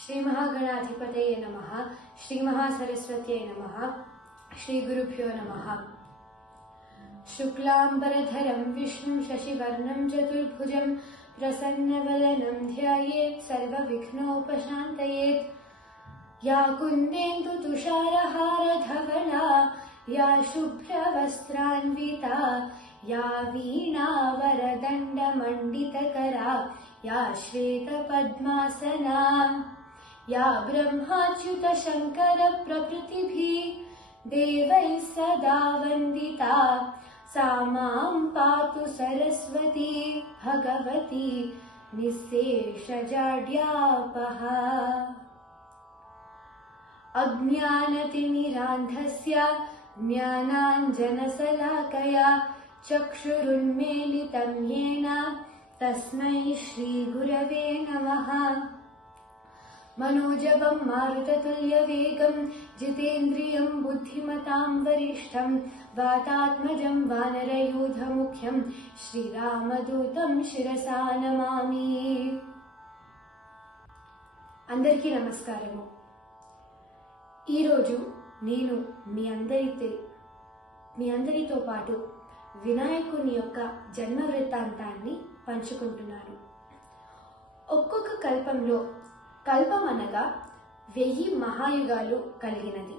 श्रीमहागणाधिपतये नमः श्रीमहासरस्वत्यै नमः श्रीगुरुभ्यो नमः। शुक्लाम्बरधरं विष्णुं शशिवर्णं चतुर्भुजं प्रसन्नवदनं ध्यायेत् सर्वविघ्नोपशान्तयेत्। या कुन्देन्दुतुषारहारधवला या शुभ्रवस्त्रान्विता या वीणावरदण्डमण्डितकरा या श्वेतपद्मासना या ब्रह्माच्युतशङ्करप्रभृतिभिः देवैः सदा वन्दिता। सा मां पातु सरस्वती भगवती निःशेषजाड्यापहा अज्ञानतिमिरान्धस्य ज्ञानाञ्जनशलाकया चक्षुरुन्मेलितं येन तस्मै श्रीगुरवे नमः मनोजवं मारुततुल्यवेगं जितेन्द्रियं बुद्धिमतां वरिष्ठं वातात्मजं वानरयूथमुख्यं श्रीरामदूतं శిరసా నమామి అందరికీ నమస్కారము ఈరోజు నేను మీ అందరితో మీ అందరితో పాటు వినాయకుని యొక్క జన్మ వృత్తాంతాన్ని పంచుకుంటున్నాను ఒక్కొక్క కల్పంలో కల్పం అనగా వెయ్యి మహాయుగాలు కలిగినది.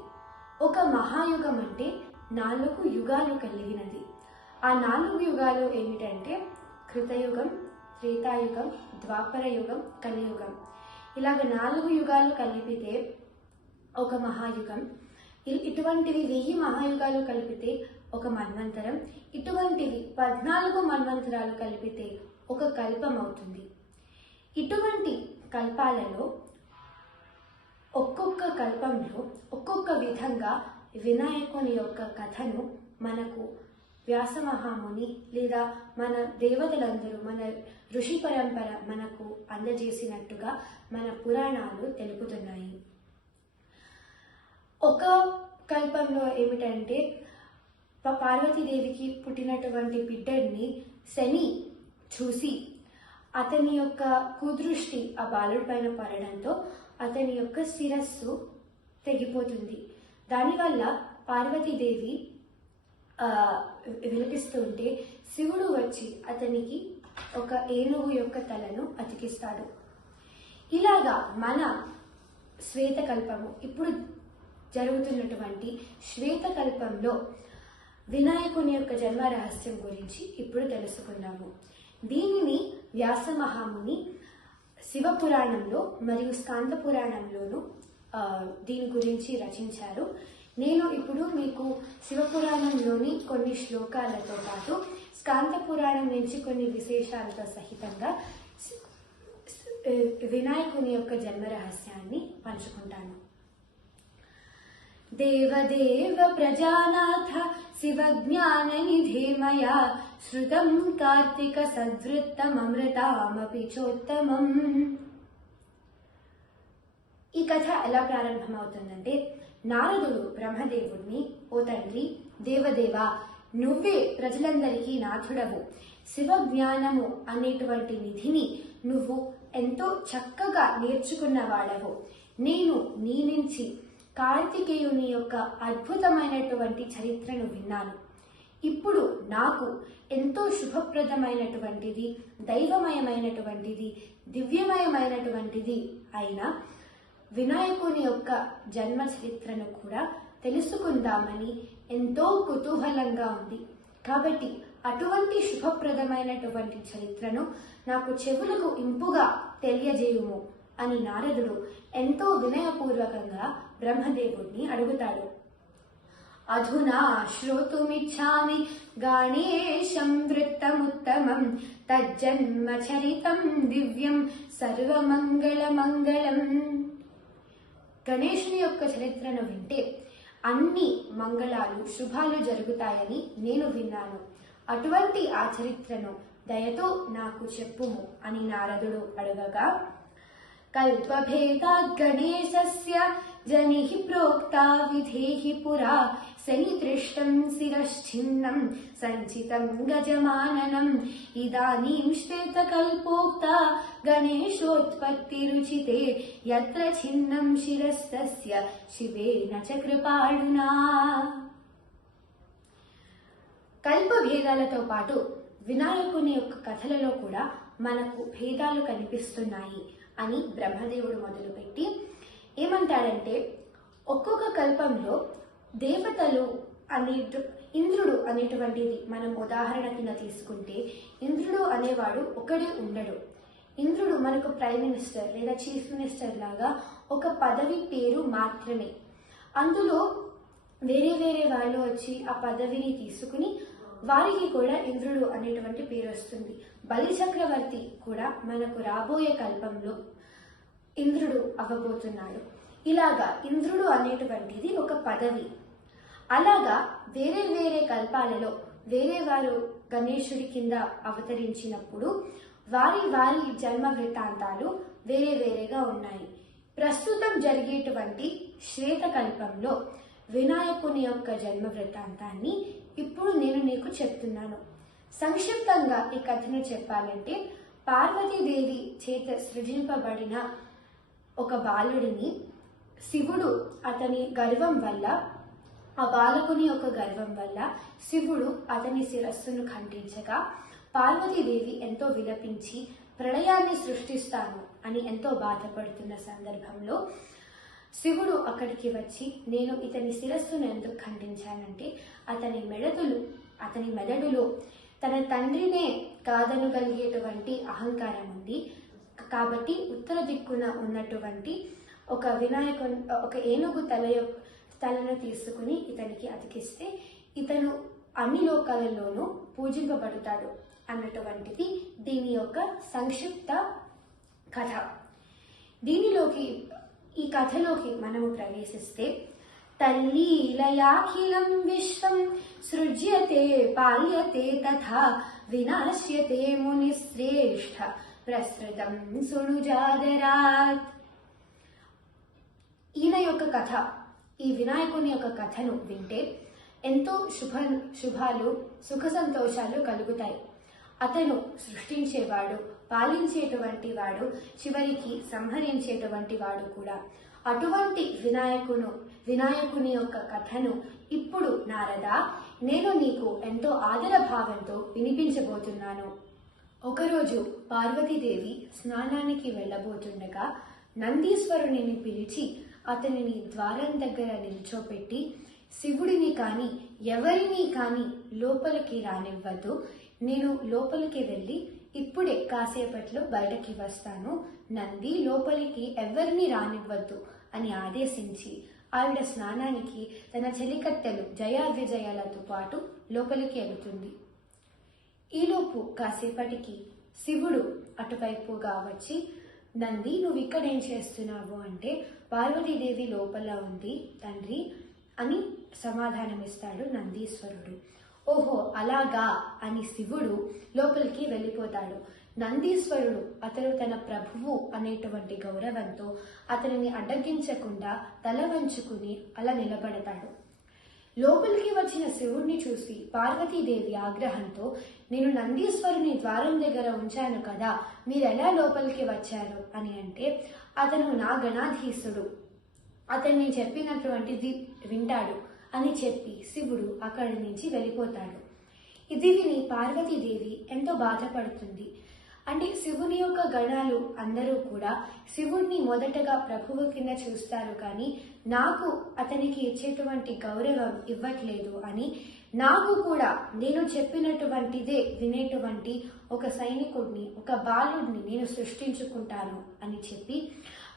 ఒక మహాయుగం అంటే నాలుగు యుగాలు కలిగినది. ఆ నాలుగు యుగాలు ఏమిటంటే కృతయుగం త్రేతాయుగం ద్వాపర యుగం కలియుగం. ఇలాగ నాలుగు యుగాలు కలిపితే ఒక మహాయుగం. ఇ- ఇటువంటివి వెయ్యి మహాయుగాలు కలిపితే ఒక మన్వంతరం. ఇటువంటివి పద్నాలుగు మన్వంతరాలు కలిపితే ఒక కల్పం అవుతుంది ఇటువంటి కల్పాలలో ఒక్కొక్క కల్పంలో ఒక్కొక్క విధంగా వినాయకుని యొక్క కథను మనకు వ్యాస మహాముని లేదా మన దేవతలందరూ మన ఋషి పరంపర మనకు అందజేసినట్టుగా మన పురాణాలు తెలుపుతున్నాయి. ఒక కల్పంలో ఏమిటంటే ప- పార్వతీదేవికి పుట్టినటువంటి బిడ్డని శని చూసి అతని యొక్క కుదృష్టి ఆ బాలుడి పైన పడడంతో అతని యొక్క శిరస్సు తెగిపోతుంది. దానివల్ల పార్వతీదేవి ఆ, విలపిస్తుంటే శివుడు వచ్చి అతనికి ఒక ఏనుగు యొక్క తలను అతికిస్తాడు. ఇలాగా మన శ్వేతకల్పము ఇప్పుడు జరుగుతున్నటువంటి శ్వేతకల్పంలో వినాయకుని యొక్క జన్మ రహస్యం గురించి ఇప్పుడు తెలుసుకున్నాము. దీనిని వ్యాస మహాముని శివపురాణంలో మరియు స్కాంద పురాణంలోను దీని గురించి రచించారు. నేను ఇప్పుడు మీకు శివపురాణంలోని కొన్ని శ్లోకాలతో పాటు స్కాంత పురాణం నుంచి కొన్ని విశేషాలతో సహితంగా వినాయకుని యొక్క జన్మ రహస్యాన్ని పంచుకుంటాను. దేవదేవ ప్రజానాథ శివజ్ఞాననిధే మయా శృతం కార్తీక సద్వృత్తమమృతామపి చోత్తమం. ఈ కథ ఎలా ప్రారంభమవుతుందంటే నారదుడు బ్రహ్మదేవుడిని ఓ తండ్రి దేవదేవ నువ్వే ప్రజలందరికీ నాథుడవు. శివ జ్ఞానము అనేటువంటి నిధిని నువ్వు ఎంతో చక్కగా నేర్చుకున్నవాడవు నేను నీ నుంచి కార్తికేయుని యొక్క అద్భుతమైనటువంటి చరిత్రను విన్నాను. ఇప్పుడు నాకు ఎంతో శుభప్రదమైనటువంటిది దైవమయమైనటువంటిది దివ్యమయమైనటువంటిది అయిన వినాయకుని యొక్క జన్మ చరిత్రను కూడా తెలుసుకుందామని ఎంతో కుతూహలంగా ఉంది. కాబట్టి అటువంటి శుభప్రదమైనటువంటి చరిత్రను నాకు చెవులకు ఇంపుగా తెలియజేయుము అని నారదుడు ఎంతో వినయపూర్వకంగా బ్రహ్మదేవుడిని అడుగుతాడు. అధునా శ్రోతుమిచ్చామి గణేశం వృత్తముత్తమం తజ్జన్మచరితం దివ్యం సర్వమంగళమంగళం. గణేశుని యొక్క చరిత్రను వింటే అన్ని మంగళాలు శుభాలు జరుగుతాయని నేను విన్నాను. అటువంటి ఆ చరిత్రను దయతో నాకు చెప్పుము అని నారదుడు అడగగా కల్పభేదా గణేశస్య జనిహి ప్రోక్తా విధేహి పురా శని దృష్టం శిరశ్చిన్నం సంచితం గజమాననం ఇదానీం శ్వేతకల్పోక్త గణేశోత్పత్తిరుచితే యత్ర ఛిన్నం శిరస్తస్య శివేన చ కృపాళునా. కల్ప భేదాలతో పాటు వినాయకుని యొక్క కథలలో కూడా మనకు భేదాలు కనిపిస్తున్నాయి అని బ్రహ్మదేవుడు మొదలుపెట్టి ఏమంటాడంటే ఒక్కొక్క కల్పంలో దేవతలు అనేటు ఇంద్రుడు అనేటువంటిది మనం ఉదాహరణ కింద తీసుకుంటే ఇంద్రుడు అనేవాడు ఒకడే ఉండడు. ఇంద్రుడు మనకు ప్రైమ్ మినిస్టర్ లేదా చీఫ్ మినిస్టర్ లాగా ఒక పదవి పేరు మాత్రమే. అందులో వేరే వేరే వాళ్ళు వచ్చి ఆ పదవిని తీసుకుని వారికి కూడా ఇంద్రుడు అనేటువంటి పేరు వస్తుంది. బలి చక్రవర్తి కూడా మనకు రాబోయే కల్పంలో ఇంద్రుడు అవ్వబోతున్నాడు. ఇలాగా ఇంద్రుడు అనేటువంటిది ఒక పదవి. అలాగా వేరే వేరే కల్పాలలో వేరే వారు గణేశుడి కింద అవతరించినప్పుడు వారి వారి జన్మ వృత్తాంతాలు వేరే వేరేగా ఉన్నాయి. ప్రస్తుతం జరిగేటువంటి శ్వేతకల్పంలో వినాయకుని యొక్క జన్మ వృత్తాంతాన్ని ఇప్పుడు నేను నీకు చెప్తున్నాను. సంక్షిప్తంగా ఈ కథను చెప్పాలంటే పార్వతీదేవి చేత సృజింపబడిన ఒక బాలుడిని. శివుడు అతని గర్వం వల్ల ఆ బాలకుని యొక్క గర్వం వల్ల శివుడు అతని శిరస్సును ఖండించగా పార్వతీదేవి ఎంతో విలపించి ప్రళయాన్ని సృష్టిస్తాను అని ఎంతో బాధపడుతున్న సందర్భంలో శివుడు అక్కడికి వచ్చి నేను ఇతని శిరస్సును ఎందుకు ఖండించానంటే అతని మెడతులు అతని మెదడులో తన తండ్రినే కాదనగలిగేటువంటి అహంకారం ఉంది. కాబట్టి ఉత్తర దిక్కున ఉన్నటువంటి ఒక వినాయకు ఒక ఏనుగు తల యొక్క తలను తీసుకుని ఇతనికి అతికిస్తే ఇతను అన్ని లోకాలలోనూ పూజింపబడతాడు అన్నటువంటిది దీని యొక్క సంక్షిప్త కథ. దీనిలోకి ఈ కథలోకి మనము ప్రవేశిస్తే తల్లీలయాఖిలం విశ్వం సృజ్యతే పాల్యతే తథా వినాశ్యతే మునిశ్రేష్ఠ. ప్రసృతం సునుజాదరాత్ ఈయన యొక్క కథ ఈ వినాయకుని యొక్క కథను వింటే ఎంతో శుభ శుభాలు సుఖ సంతోషాలు కలుగుతాయి. అతను సృష్టించేవాడు పాలించేటువంటి వాడు చివరికి సంహరించేటువంటి వాడు కూడా. అటువంటి వినాయకును వినాయకుని యొక్క కథను ఇప్పుడు నారదా నేను నీకు ఎంతో ఆదర భావంతో వినిపించబోతున్నాను. ఒకరోజు పార్వతీదేవి స్నానానికి వెళ్ళబోతుండగా నందీశ్వరునిని పిలిచి అతనిని ద్వారం దగ్గర నిల్చోపెట్టి శివుడిని కానీ ఎవరిని కానీ లోపలికి రానివ్వద్దు. నేను లోపలికి వెళ్ళి ఇప్పుడే కాసేపట్లో బయటకి వస్తాను. నంది లోపలికి ఎవరిని రానివ్వద్దు అని ఆదేశించి ఆవిడ స్నానానికి తన చెలికత్తెలు జయా విజయాలతో పాటు లోపలికి వెళుతుంది. ఈలోపు కాసేపటికి శివుడు అటువైపుగా వచ్చి నంది నువ్వు ఇక్కడేం చేస్తున్నావు? అంటే పార్వతీదేవి లోపల ఉంది తండ్రి అని సమాధానమిస్తాడు నందీశ్వరుడు. ఓహో అలాగా అని శివుడు లోపలికి వెళ్ళిపోతాడు. నందీశ్వరుడు అతను తన ప్రభువు అనేటువంటి గౌరవంతో అతనిని అడ్డగించకుండా తల వంచుకుని అలా నిలబడతాడు. లోపలికి వచ్చిన శివుణ్ణి చూసి పార్వతీదేవి ఆగ్రహంతో నేను నందీశ్వరుని ద్వారం దగ్గర ఉంచాను కదా మీరెలా లోపలికి వచ్చారు? అని అంటే అతను నా గణాధీశుడు. అతన్ని చెప్పినటువంటిది వింటాడు అని చెప్పి శివుడు అక్కడి నుంచి వెళ్ళిపోతాడు. ఇది విని పార్వతీదేవి ఎంతో బాధపడుతుంది. అంటే శివుని యొక్క గణాలు అందరూ కూడా శివుణ్ణి మొదటగా ప్రభువు కింద చూస్తారు కానీ నాకు అతనికి ఇచ్చేటువంటి గౌరవం ఇవ్వట్లేదు అని నాకు కూడా నేను చెప్పినటువంటిదే వినేటువంటి ఒక సైనికుడిని ఒక బాలుడిని నేను సృష్టించుకుంటాను అని చెప్పి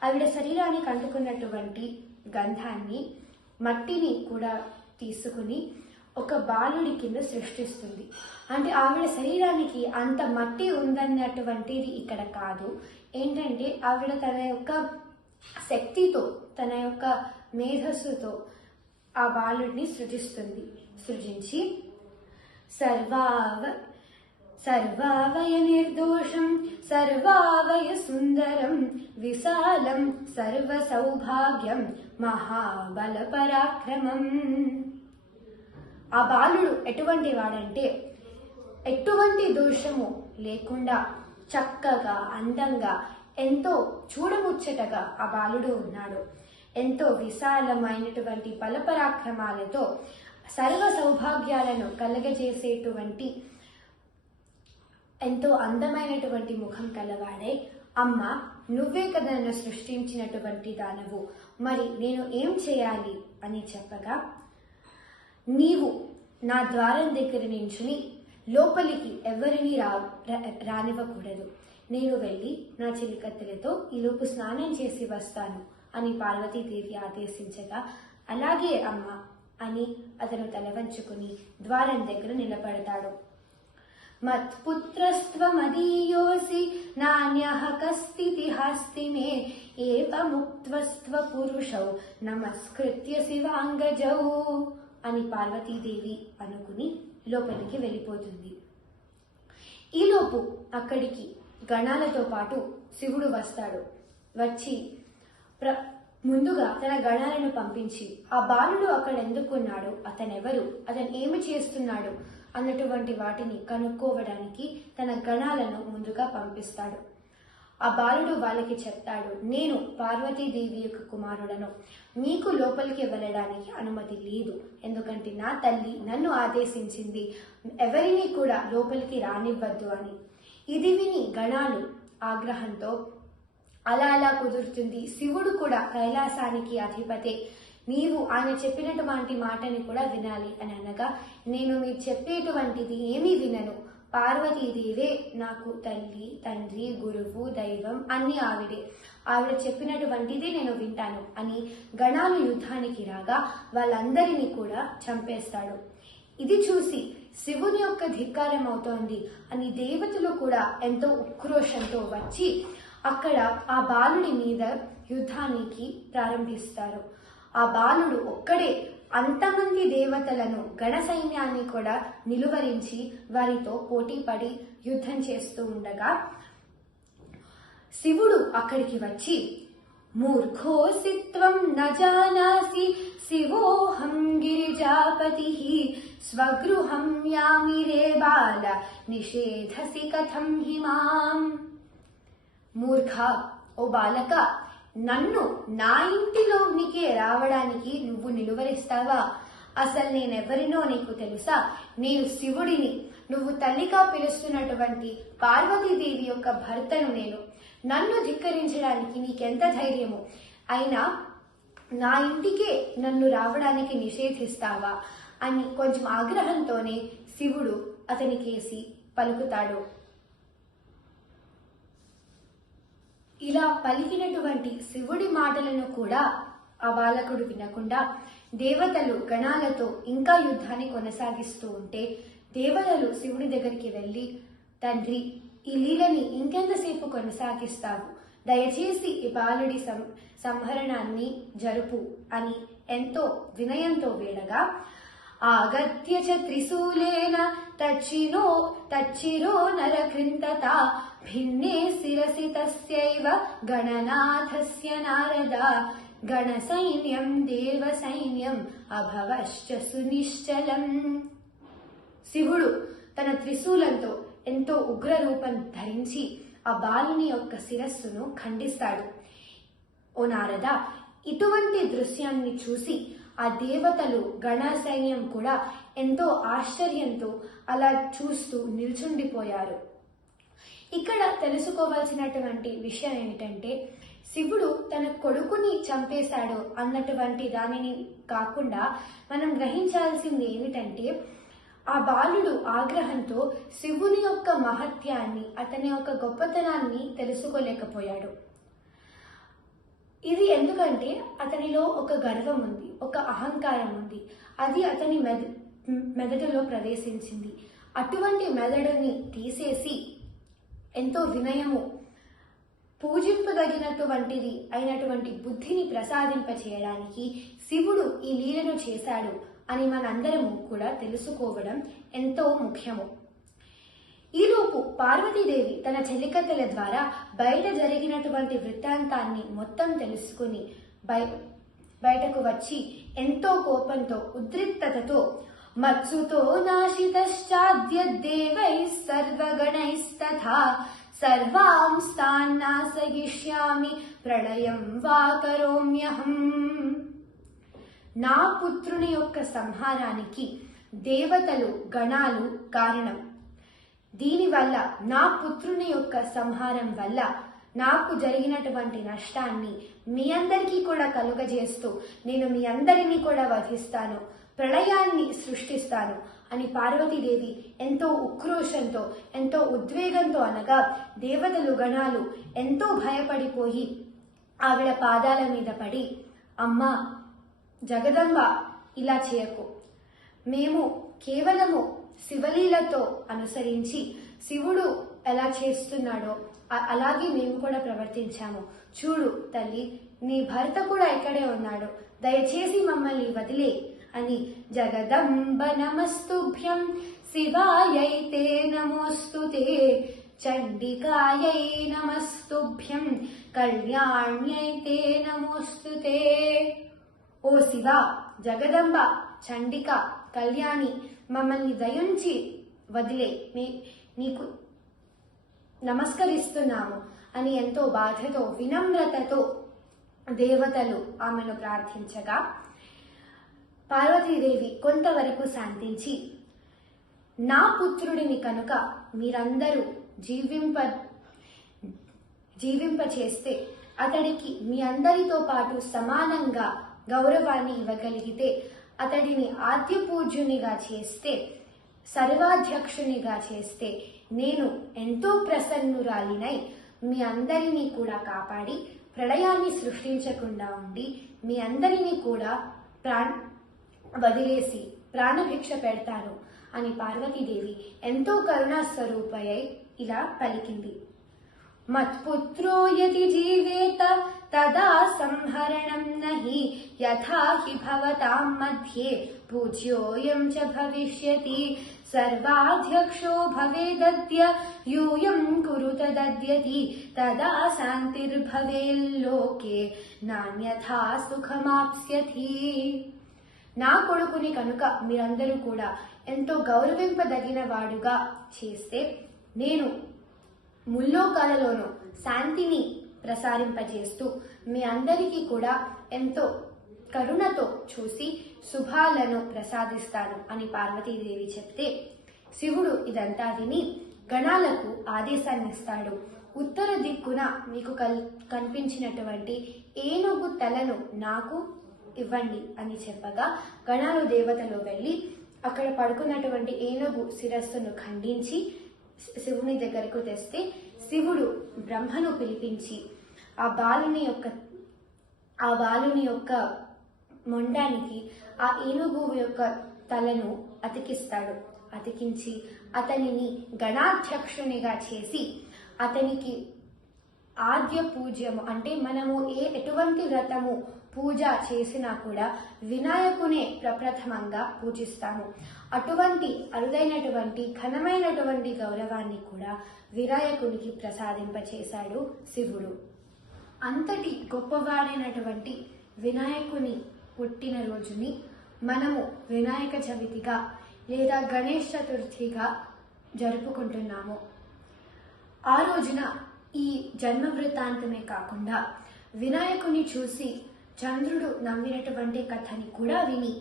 ఆవిడ శరీరానికి అంటుకున్నటువంటి గంధాన్ని మట్టిని కూడా తీసుకుని ఒక బాలుడి కింద సృష్టిస్తుంది. అంటే ఆవిడ శరీరానికి అంత మట్టి ఉందన్నటువంటిది ఇక్కడ కాదు. ఏంటంటే ఆవిడ తన యొక్క శక్తితో తన యొక్క మేధస్సుతో ఆ బాలుడిని సృజిస్తుంది. సృజించి సర్వావ సర్వావయ నిర్దోషం సర్వావయ సుందరం విశాలం సర్వ సౌభాగ్యం మహాబల పరాక్రమం ఆ బాలుడు ఎటువంటి వాడంటే ఎటువంటి దోషము లేకుండా చక్కగా అందంగా ఎంతో చూడముచ్చటగా ఆ బాలుడు ఉన్నాడు. ఎంతో విశాలమైనటువంటి బలపరాక్రమాలతో సర్వ సౌభాగ్యాలను కలగజేసేటువంటి ఎంతో అందమైనటువంటి ముఖం కలవాడే అమ్మ నువ్వే కదా నన్ను సృష్టించినటువంటి దానవు. మరి నేను ఏం చేయాలి అని చెప్పగా నీవు నా ద్వారం దగ్గర నించుని లోపలికి ఎవరిని రా రానివ్వకూడదు. నేను వెళ్ళి నా చెలికత్తెలతో ఈలోపు స్నానం చేసి వస్తాను అని పార్వతీదేవి ఆదేశించగా అలాగే అమ్మ అని అతను తల వంచుకుని ద్వారం దగ్గర నిలబడతాడు. మత్పుత్రస్త్వమదీయోసి నాణ్యః కస్తితిహాస్తి మే ఏవముక్త్వస్త్వ పురుషౌ నమస్కృత్య శివాంగజౌ. అని పార్వతీదేవి అనుకుని లోపలికి వెళ్ళిపోతుంది. ఈలోపు అక్కడికి గణాలతో పాటు శివుడు వస్తాడు. వచ్చి ప్ర ముందుగా తన గణాలను పంపించి ఆ బాలుడు అక్కడ ఎందుకున్నాడు? అతనెవరు? అతను ఏమి చేస్తున్నాడు? అన్నటువంటి వాటిని కనుక్కోవడానికి తన గణాలను ముందుగా పంపిస్తాడు. ఆ బాలుడు వాళ్ళకి చెప్తాడు నేను పార్వతీదేవి యొక్క కుమారుడను. మీకు లోపలికి వెళ్ళడానికి అనుమతి లేదు. ఎందుకంటే నా తల్లి నన్ను ఆదేశించింది. ఎవరిని కూడా లోపలికి రానివ్వద్దు అని. ఇది విని గణాలు ఆగ్రహంతో అలా అలా కుదురుతుంది. శివుడు కూడా కైలాసానికి అధిపతే. నీవు ఆయన చెప్పినటువంటి మాటని కూడా వినాలి అని అనగా నేను మీరు చెప్పేటువంటిది ఏమీ వినను. పార్వతీదేవే నాకు తల్లి తండ్రి గురువు దైవం అన్ని ఆవిడే. ఆవిడ చెప్పినటువంటిది నేను వింటాను అని గణాలు యుద్ధానికి రాగా వాళ్ళందరినీ కూడా చంపేస్తాడు. ఇది చూసి శివుని యొక్క ధిక్కారం అవుతోంది అని దేవతలు కూడా ఎంతో ఉక్రోషంతో వచ్చి అక్కడ ఆ బాలుడి మీద యుద్ధానికి ప్రారంభిస్తారు. ఆ బాలుడు ఒక్కడే అంతమంది దేవతలను గణ సైన్యాన్ని కూడా నిలువరించి వారితో పోటీ పడి యుద్ధం చేస్తూ ఉండగా శివుడు అక్కడికి వచ్చి మూర్ఖోసిత్వం నజానాసి న జానాసి శివోహం గిరిజాపతి స్వగృహం యామి రే బాల నిషేధసి కథం హిమాం మూర్ఖ ఓ బాలక నన్ను నా ఇంటిలోనికే రావడానికి నువ్వు నిలువరిస్తావా? అసలు నేనెవరినో నీకు తెలుసా? నేను శివుడిని నువ్వు తల్లిగా పిలుస్తున్నటువంటి పార్వతీదేవి యొక్క భర్తను నేను. నన్ను ధిక్కరించడానికి నీకెంత ధైర్యము? అయినా నా ఇంటికే నన్ను రావడానికి నిషేధిస్తావా? అని కొంచెం ఆగ్రహంతోనే శివుడు అతనికేసి పలుకుతాడు. ఇలా పలికినటువంటి శివుడి మాటలను కూడా ఆ బాలకుడు వినకుండా దేవతలు గణాలతో ఇంకా యుద్ధాన్ని కొనసాగిస్తూ ఉంటే దేవతలు శివుడి దగ్గరికి వెళ్ళి తండ్రి ఈ లీలని ఇంకెంతసేపు కొనసాగిస్తావు? దయచేసి ఈ బాలుడి సం సంహరణాన్ని జరుపు అని ఎంతో వినయంతో వేడగా ఆగత్య చ త్రిశూలేన తచ్చినో తచ్చిరో నరకృంతత భిన్నే శిరసి తస్యైవ గణనాథస్య నారద గణసైన్యం దేవ సైన్యం అభవశ్చ సునిశ్చలం శివుడు తన త్రిశూలంతో ఎంతో ఉగ్ర రూపం ధరించి ఆ బాలుని యొక్క శిరస్సును ఖండిస్తాడు. ఓ నారద ఇటువంటి దృశ్యాన్ని చూసి ఆ దేవతలు గణ సైన్యం కూడా ఎంతో ఆశ్చర్యంతో అలా చూస్తూ నిల్చుండిపోయారు. ఇక్కడ తెలుసుకోవాల్సినటువంటి విషయం ఏమిటంటే శివుడు తన కొడుకుని చంపేశాడు అన్నటువంటి దానిని కాకుండా మనం గ్రహించాల్సింది ఏమిటంటే ఆ బాలుడు ఆగ్రహంతో శివుని యొక్క మహత్యాన్ని అతని యొక్క గొప్పతనాన్ని తెలుసుకోలేకపోయాడు. ఇది ఎందుకంటే అతనిలో ఒక గర్వం ఉంది ఒక అహంకారం ఉంది. అది అతని మెద మెదడులో ప్రవేశించింది. అటువంటి మెదడుని తీసేసి ఎంతో వినయము. పూజింపదగినటువంటిది అయినటువంటి బుద్ధిని ప్రసాదింప చేయడానికి శివుడు ఈ లీలను చేశాడు అని మనందరము కూడా తెలుసుకోవడం ఎంతో ముఖ్యము. ఈలోపు పార్వతీదేవి తన చెల్లికత్తెల ద్వారా బయట జరిగినటువంటి వృత్తాంతాన్ని మొత్తం తెలుసుకుని బయ బయటకు వచ్చి ఎంతో కోపంతో ఉద్రిక్తతతో మత్సుతో నాశితశ్చాద్యద్దేవైः సర్వగణైస్తథా సర్వాంస్తాన్నాసగిష్యామి ప్రళయం వా కరోమ్యహం నా పుత్రుని యొక్క సంహారానికి దేవతలు గణాలు కారణం. దీనివల్ల నా పుత్రుని యొక్క సంహారం వల్ల నాకు జరిగినటువంటి నష్టాన్ని మీ అందరికీ కూడా కలుగజేస్తూ నేను మీ అందరినీ కూడా వధిస్తాను. ప్రళయాన్ని సృష్టిస్తాను అని పార్వతీదేవి ఎంతో ఉక్రోషంతో ఎంతో ఉద్వేగంతో అనగా దేవతలు గణాలు ఎంతో భయపడిపోయి ఆవిడ పాదాల మీద పడి అమ్మా జగదంబ ఇలా చేయకు. మేము కేవలము శివలీలతో అనుసరించి శివుడు ఎలా చేస్తున్నాడో అలాగే మేము కూడా ప్రవర్తించాము. చూడు తల్లి నీ భర్త కూడా ఇక్కడే ఉన్నాడు. దయచేసి మమ్మల్ని వదిలే. అని జగదంబ నమస్తుభ్యం శివాయైతే నమోస్తు చండికాయై నమస్తుభ్యం. కళ్యాణ్యైతే నమోస్తు ఓ శివ జగదంబ చండిక కళ్యాణి మమ్మల్ని దయుంచి వదిలే. మీ నీకు నమస్కరిస్తున్నాము అని ఎంతో బాధతో వినమ్రతతో దేవతలు ఆమెను ప్రార్థించగా పార్వతీదేవి కొంతవరకు శాంతించి నా పుత్రుడిని కనుక మీరందరూ జీవింప జీవింపచేస్తే అతడికి మీ అందరితో పాటు సమానంగా గౌరవాన్ని ఇవ్వగలిగితే అతడిని ఆద్య పూజ్యునిగా చేస్తే సర్వాధ్యక్షునిగా చేస్తే నేను ఎంతో ప్రసన్నురాలినై మీ అందరినీ కూడా కాపాడి ప్రళయాన్ని సృష్టించకుండా ఉండి మీ అందరినీ కూడా ప్రాణ్ వదిలేసి ప్రాణభిక్ష పెడతాను అని పార్వతీదేవి ఎంతో కరుణా స్వరూపయై ఇలా పలికింది. మత్పుత్రో యది జీవేత తదా సంహరణం నహి యథా హి భవతాం మధ్యే పూజ్యోయం చ భవిష్యతి సర్వాధ్యక్షో భవేదద్య యూయం కురు తదద్యతి తదా శాంతిర్భవేల్లోకే నాణ్యథా సుఖమాప్స్యతి. నా కొడుకుని కనుక మీరందరూ కూడా ఎంతో గౌరవింపదగిన వాడుగా చేస్తే నేను ముల్లోకాలలోనూ శాంతిని ప్రసారింపజేస్తూ మీ అందరికీ కూడా ఎంతో కరుణతో చూసి శుభాలను ప్రసాదిస్తాను అని పార్వతీదేవి చెప్తే శివుడు ఇదంతా విని గణాలకు ఆదేశాన్ని ఇస్తాడు ఉత్తర దిక్కున మీకు కల్ కనిపించినటువంటి ఏనుగు తలను నాకు ఇవ్వండి అని చెప్పగా గణాలు దేవతలు వెళ్ళి అక్కడ పడుకున్నటువంటి ఏనుగు శిరస్సును ఖండించి శివుని దగ్గరకు తెస్తే శివుడు బ్రహ్మను పిలిపించి ఆ బాలుని యొక్క ఆ బాలుని యొక్క మొండానికి ఆ ఏనుగు యొక్క తలను అతికిస్తాడు. అతికించి అతనిని గణాధ్యక్షునిగా చేసి అతనికి ఆద్య పూజ్యము అంటే మనము ఏ ఎటువంటి వ్రతము పూజ చేసినా కూడా వినాయకునే ప్రప్రథమంగా పూజిస్తాము అటువంటి అరుదైనటువంటి ఘనమైనటువంటి గౌరవాన్ని కూడా వినాయకునికి ప్రసాదింపచేశాడు శివుడు. అంతటి గొప్పవాడైనటువంటి వినాయకుని పుట్టినరోజుని మనము వినాయక చవితిగా లేదా గణేష్ చతుర్థిగా జరుపుకుంటున్నాము. ఆ రోజున ఈ జన్మ వృత్తాంతమే కాకుండా వినాయకుని చూసి చంద్రుడు నమ్మినటువంటి కథని కూడా విని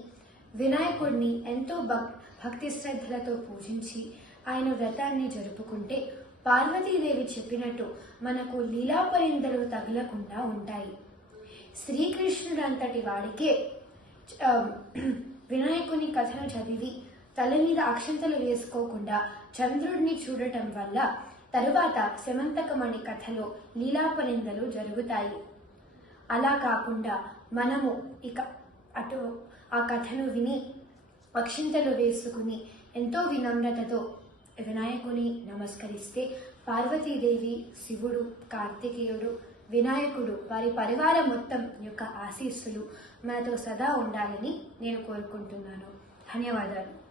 వినాయకుడిని ఎంతో భక్ భక్తి శ్రద్ధలతో పూజించి ఆయన వ్రతాన్ని జరుపుకుంటే పార్వతీదేవి చెప్పినట్టు మనకు లీలాపరిందలు తగలకుండా ఉంటాయి. శ్రీకృష్ణుడంతటి వాడికే వినాయకుని కథను చదివి తల మీద అక్షంతలు వేసుకోకుండా చంద్రుడిని చూడటం వల్ల తరువాత శమంతకమణి కథలో లీలాపరిందలు జరుగుతాయి. అలా కాకుండా మనము ఇక అటు ఆ కథను విని అక్షింతలు వేసుకుని ఎంతో వినమ్రతతో వినాయకుని నమస్కరిస్తే పార్వతీదేవి శివుడు కార్తికేయుడు వినాయకుడు వారి పరివారం మొత్తం యొక్క ఆశీస్సులు మనతో సదా ఉండాలని నేను కోరుకుంటున్నాను. ధన్యవాదాలు.